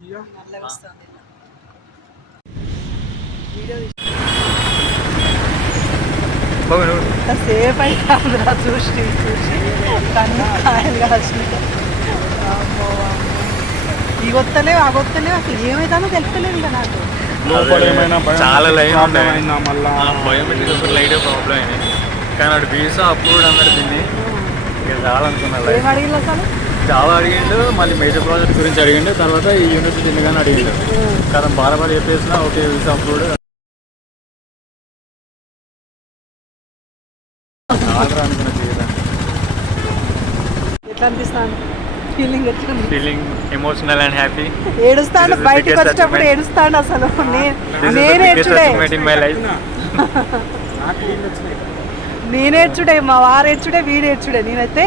Safe వస్తుంది అయితే చూసి చూసి కన్ను కాయలు ఈ ఆ కొత్తలేవు అసలు ఏమైతుందో తెలుస్తలేదు ఇక నాకు ఏమైనా చాలా లైన్ ప్రాబ్లం ఉన్నాయి. బయోమెట్రిక్ లైట్ ప్రాబ్లం అయింది కానీ అటు వీసా అప్రూవ్డ్ అన్నాడు దీన్ని ఇక చాలా అనుకున్నా ఏం లైఫ్ అసలు చాలా అడిగిండు మళ్ళీ మేజర్ ప్రాజెక్ట్ గురించి అడిగిండు తర్వాత ఈ యూనివర్సిటీ ఎందుకని అడిగిండు. కానీ బాగా బాగా చెప్పేసిన okay visa approved feeling feeling emotional and happy ఏడుస్తాడు బయటికి వచ్చేటప్పుడు. ఏడుస్తాడు అసలు. నేను ఏడ్చుడే. అచీవ్మెంట్ ఇన్ మై లైఫ్ నాకు నీళ్ళు వచ్చినాయి నేను ఏడ్చుడే మా వారు ఏడ్చుడే వీడు ఏడ్చుడే నేనైతే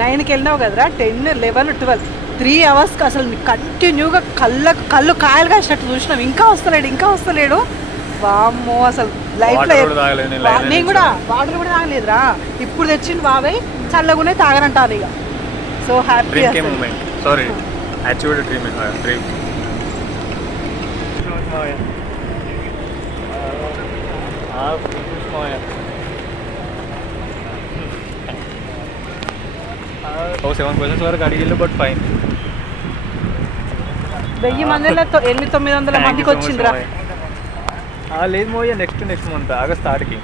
నైన్కి వెళ్ళినావు కదరా టెన్ లెవెన్ ట్వెల్వ్. త్రీ అవర్స్కి అసలు కంటిన్యూగా కళ్ళకు కళ్ళు కాయలు కాసినట్టు చూసినాం. ఇంకా వస్తలేడు ఇంకా వస్తలేడు. వామ్మో అసలు లైఫ్లో నేను కూడా వాటర్ కూడా తాగలేదురా. ఇప్పుడు తెచ్చింది బాబాయ్ చల్లగానే తాగనంటాను ఇక. సో హ్యాపీ డ్రీమ్ కే మూమెంట్ సారీ డ్రీమ్ డ్రీమ్ ఓ సెవెన్ క్వశ్చన్స్ వరకు అడిగిల్లు బట్ ఫైన్. వెయ్యి మందిలో తొ- ఎనిమిది తొమ్మిది వందల మందికి వచ్చిందిరా. లేదు మోయ నెక్స్ట్ నెక్స్ట్ మంత్ ఆగస్ట్ థర్డ్కి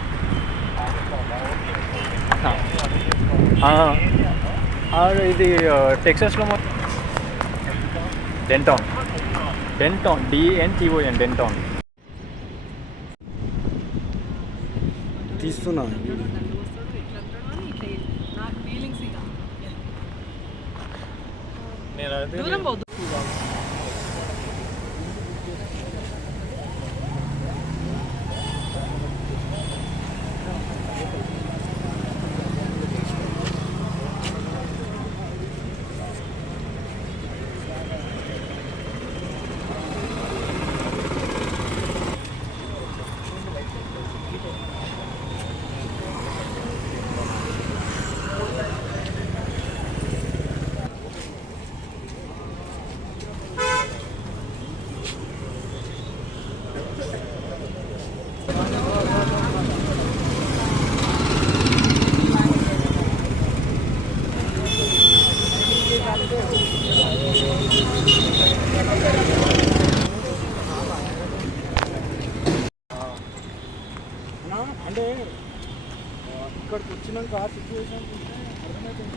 ఇది టెక్సస్లో డెంటౌన్ డెంటౌన్ డిఎన్టీఓఎన్ డెంటౌన్ తీస్తున్నా నేను అదే దూరం పోదు అన్నా, అంటే ఇక్కడికి వచ్చినాక ఆ సిచ్యువేషన్ అర్థమవుతుంది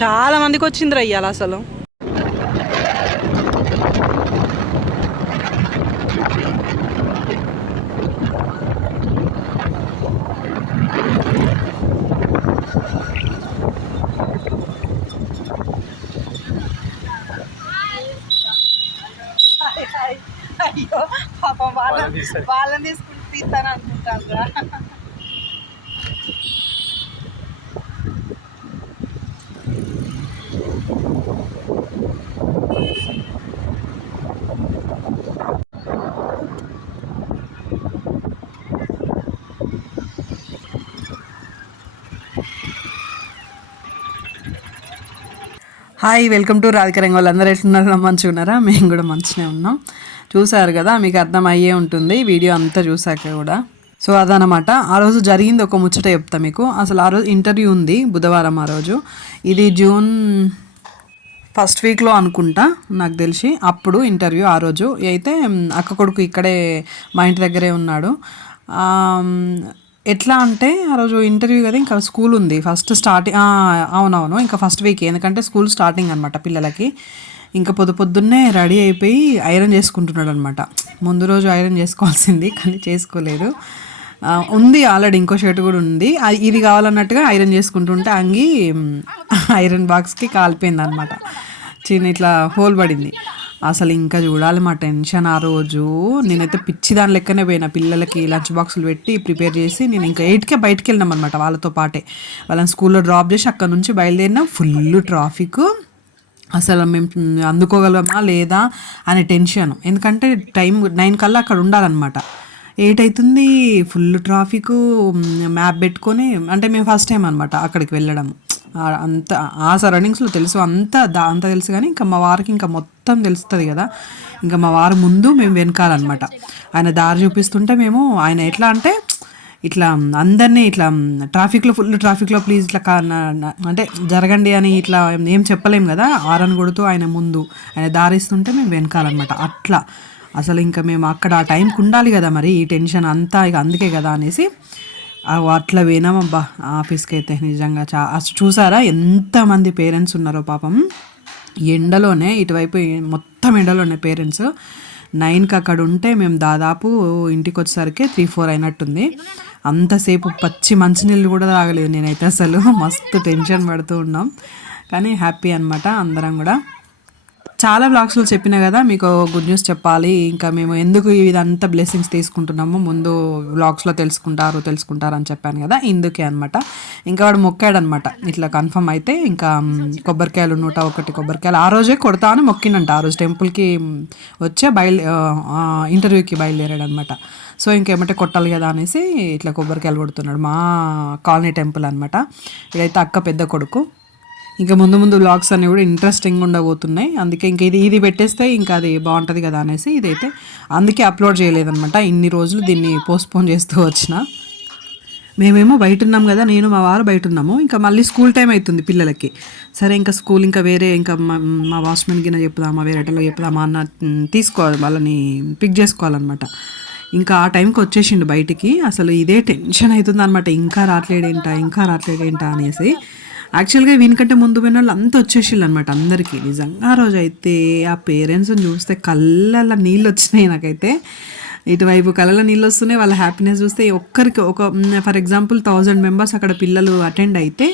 చాలా మందికి వచ్చిందిరా ఇయ్యాల అసలు. అయ్యో పాపం వాళ్ళని వాళ్ళని తీసుకుంటూ తీస్తాను అనుకుంటాను హాయ్ వెల్కమ్ టు రాధిక రంగ వాళ్ళందరూ ఎట్లున్నారు? మంచిగా ఉన్నారా? మేము కూడా మంచిగా ఉన్నాం. చూసారు కదా మీకు అర్థమయ్యే ఉంటుంది. వీడియో అంతా చూసాక కూడా. సో అదనమాట ఆ రోజు జరిగింది ఒక ముచ్చట చెప్తా మీకు. అసలు ఆ రోజు ఇంటర్వ్యూ ఉంది బుధవారం ఆ రోజు. ఇది జూన్ ఫస్ట్ వీక్లో అనుకుంటా నాకు తెలిసి. అప్పుడు ఇంటర్వ్యూ ఆ రోజు. అయితే అక్క కొడుకు ఇక్కడే మా ఇంటి దగ్గరే ఉన్నాడు. ఎట్లా అంటే ఆ రోజు ఇంటర్వ్యూ కదా ఇంకా స్కూల్ ఉంది. ఫస్ట్ స్టార్టింగ్ అవునవును. ఇంకా ఫస్ట్ వీక్. ఎందుకంటే స్కూల్ స్టార్టింగ్ అనమాట పిల్లలకి. ఇంకా పొద్దు పొద్దున్నే రెడీ అయిపోయి ఐరన్ చేసుకుంటున్నాడు అనమాట ముందు రోజు ఐరన్ చేసుకోవాల్సింది కానీ చేసుకోలేదు. ఉంది ఆల్రెడీ ఇంకో షర్ట్ కూడా ఉంది. అది ఇది కావాలన్నట్టుగా ఐరన్ చేసుకుంటుంటే అంగి ఐరన్ బాక్స్కి కాలిపోయింది అనమాట చిన్న ఇట్లా హోల్ పడింది. అసలు ఇంకా చూడాలి మా టెన్షన్ ఆ రోజు. నేనైతే పిచ్చి దాని లెక్కనే పోయినా. పిల్లలకి లంచ్ బాక్సులు పెట్టి ప్రిపేర్ చేసి నేను ఇంకా ఎయిట్కే బయటికి వెళ్ళినాం అనమాట వాళ్ళతో పాటే. వాళ్ళని స్కూల్లో డ్రాప్ చేసి అక్కడ నుంచి బయలుదేరినాం ఫుల్ ట్రాఫిక్. అసలు మేము అందుకోగలమా లేదా అనే టెన్షన్. ఎందుకంటే టైం నైన్ కల్లా అక్కడ ఉండాలన్నమాట. ఎయిట్ అవుతుంది ఫుల్ ట్రాఫిక్ మ్యాప్ పెట్టుకొని అంటే మేము ఫస్ట్ టైం అనమాట అక్కడికి వెళ్ళడం. ఆ అంత ఆ సరౌండింగ్స్లో తెలుసు. అంతా దా అంత తెలుసు కానీ ఇంకా మా వారికి ఇంకా మొత్తం తెలుస్తుంది కదా. ఇంకా మా వారు ముందు మేము వెనకాలన్నమాట. ఆయన దారి చూపిస్తుంటే మేము ఆయన ఎట్లా అంటే ఇట్లా అందరినీ ఇట్లా ట్రాఫిక్లో ఫుల్ ట్రాఫిక్లో ప్లీజ్ ఇట్లా కా- అంటే జరగండి అని ఇట్లా ఏం చెప్పలేం కదా? ఆరన్ కొడుతూ ఆయన ముందు ఆయన దారిస్తుంటే మేము వెనకాలన్నమాట. అట్లా. అసలు ఇంకా మేము అక్కడ ఆ టైంకి ఉండాలి కదా మరి ఈ టెన్షన్ అంతా ఇక అందుకే కదా అనేసి అట్లా వినామబ్బా ఆఫీస్కి అయితే నిజంగా చా అసలు చూసారా? ఎంతమంది పేరెంట్స్ ఉన్నారో పాపం. ఎండలోనే ఇటువైపు మొత్తం ఎండలోనే పేరెంట్స్. నైన్కి అక్కడ ఉంటే మేము దాదాపు ఇంటికి వచ్చేసరికి త్రీ ఫోర్ అయినట్టుంది. అంతసేపు పచ్చి మంచినీళ్ళు కూడా తాగలేదు నేనైతే అసలు. మస్తు టెన్షన్ పడుతూ ఉన్నాం. కానీ హ్యాపీ అనమాట అందరం కూడా. చాలా బ్లాగ్స్లో చెప్పిన కదా మీకు గుడ్ న్యూస్ చెప్పాలి. ఇంకా మేము ఎందుకు ఇదంతా బ్లెస్సింగ్స్ తీసుకుంటున్నామో ముందు బ్లాగ్స్లో తెలుసుకుంటారు తెలుసుకుంటారు అని చెప్పాను కదా ఇందుకే అనమాట ఇంకా వాడు మొక్కాడనమాట ఇట్లా కన్ఫర్మ్ అయితే ఇంకా కొబ్బరికాయలు నూట ఒకటి కొబ్బరికాయలు ఆ రోజే కొడతా అని మొక్కినంట. ఆ రోజు టెంపుల్కి వచ్చే బయలు ఇంటర్వ్యూకి బయలుదేరాడనమాట సో ఇంకేమంటే కొట్టాలి కదా అనేసి ఇట్లా కొబ్బరికాయలు కొడుతున్నాడు మా కాలనీ టెంపుల్ అనమాట ఇదైతే అక్క పెద్ద కొడుకు. ఇంకా ముందు ముందు వ్లాగ్స్ అన్నీ కూడా ఇంట్రెస్టింగ్ ఉండబోతున్నాయి. అందుకే ఇంకా ఇది ఇది పెట్టేస్తే ఇంకా అది బాగుంటుంది కదా అనేసి ఇదైతే అందుకే అప్లోడ్ చేయలేదన్నమాట. ఇన్ని రోజులు దీన్ని పోస్ట్పోన్ చేస్తూ వచ్చిన. మేమేమో బయట ఉన్నాం కదా నేను మా వారు బయట ఉన్నాము. ఇంకా మళ్ళీ స్కూల్ టైం అవుతుంది పిల్లలకి. సరే ఇంకా స్కూల్ ఇంకా వేరే ఇంకా మా మా వాచ్మెన్ కింద చెప్పుదామా వేరేటలో చెప్పుదామా అన్న తీసుకోవాలి వాళ్ళని పిక్ చేసుకోవాలన్నమాట. ఇంకా ఆ టైంకి వచ్చేసిండు బయటికి. అసలు ఇదే టెన్షన్ అవుతుంది అనమాట ఇంకా రావట్లేడేంటా ఇంకా రావట్లేడేంటా అనేసి. యాక్చువల్గా వీనికంటే ముందు పోయిన వాళ్ళు అంతా వచ్చేసిళ్ళు అనమాట అందరికీ. నిజంగా ఆ రోజు అయితే ఆ పేరెంట్స్ని చూస్తే కళ్ళల్లో నీళ్ళు వచ్చినాయి నాకైతే. ఇటువైపు కళ్ళలో నీళ్ళు వస్తున్నాయి వాళ్ళ హ్యాపీనెస్ చూస్తే ఒక్కరికి ఒక ఫర్ ఎగ్జాంపుల్ థౌజండ్ మెంబర్స్ అక్కడ పిల్లలు అటెండ్ అయితే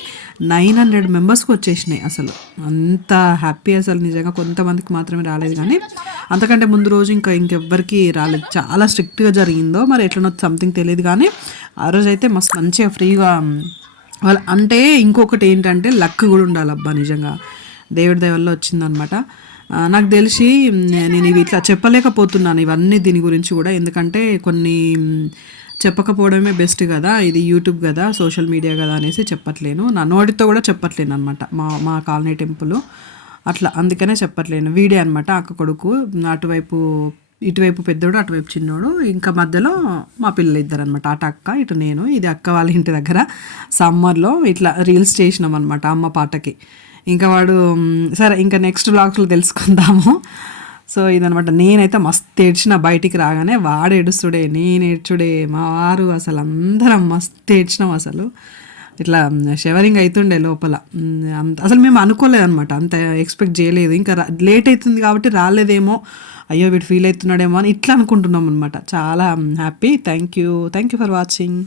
నైన్ హండ్రెడ్ మెంబర్స్కి వచ్చేసినాయి అసలు. అంత హ్యాపీ అసలు నిజంగా కొంతమందికి మాత్రమే రాలేదు కానీ అంతకంటే ముందు రోజు ఇంకా ఇంకెవ్వరికి రాలేదు. చాలా స్ట్రిక్ట్గా జరిగిందో మరి ఎట్లనో సంథింగ్ తెలియదు కానీ ఆ రోజు అయితే మస్తు మంచిగా ఫ్రీగా వాళ్ళ అంటే ఇంకొకటి ఏంటంటే లక్ కూడా ఉండాలి అబ్బా నిజంగా. దేవుడి దయ వల్ల వచ్చిందనమాట నాకు తెలిసి నేను ఇవి ఇట్లా చెప్పలేకపోతున్నాను ఇవన్నీ దీని గురించి కూడా. ఎందుకంటే కొన్ని చెప్పకపోవడమే బెస్ట్ కదా. ఇది యూట్యూబ్ కదా సోషల్ మీడియా కదా అనేసి చెప్పట్లేను. నా నోటితో కూడా చెప్పట్లేను అనమాట మా మా కాలనీ టెంపుల్. అట్లా అందుకనే చెప్పట్లేను. వీడియో అనమాట అక్క కొడుకు. అటువైపు ఇటువైపు పెద్దోడు అటువైపు చిన్నోడు. ఇంకా మధ్యలో మా పిల్లలు ఇద్దరు అనమాట అటు అక్క ఇటు నేను. ఇది అక్క వాళ్ళ ఇంటి దగ్గర. సమ్మర్లో ఇట్లా రీల్స్ చేసినాం అనమాట అమ్మ పాటకి. ఇంకా వాడు సరే ఇంకా నెక్స్ట్ బ్లాగ్స్లో తెలుసుకుందాము. సో ఇదనమాట నేనైతే మస్తు ఏడ్చిన బయటికి రాగానే వాడు ఏడుస్తుడే నేను ఏడ్చుడే. మా వారు అసలు అందరం మస్తు ఏడ్చినాం అసలు. ఇట్లా షవరింగ్ అవుతుండే లోపల. అంత అసలు మేము అనుకోలేదు అనమాట అంత ఎక్స్పెక్ట్ చేయలేదు. ఇంకా లేట్ అవుతుంది కాబట్టి రాలేదేమో. అయ్యో వీడు ఫీల్ అవుతున్నాడేమో అని ఇట్లా అనుకుంటున్నాం అనమాట చాలా happy thank you thank you for watching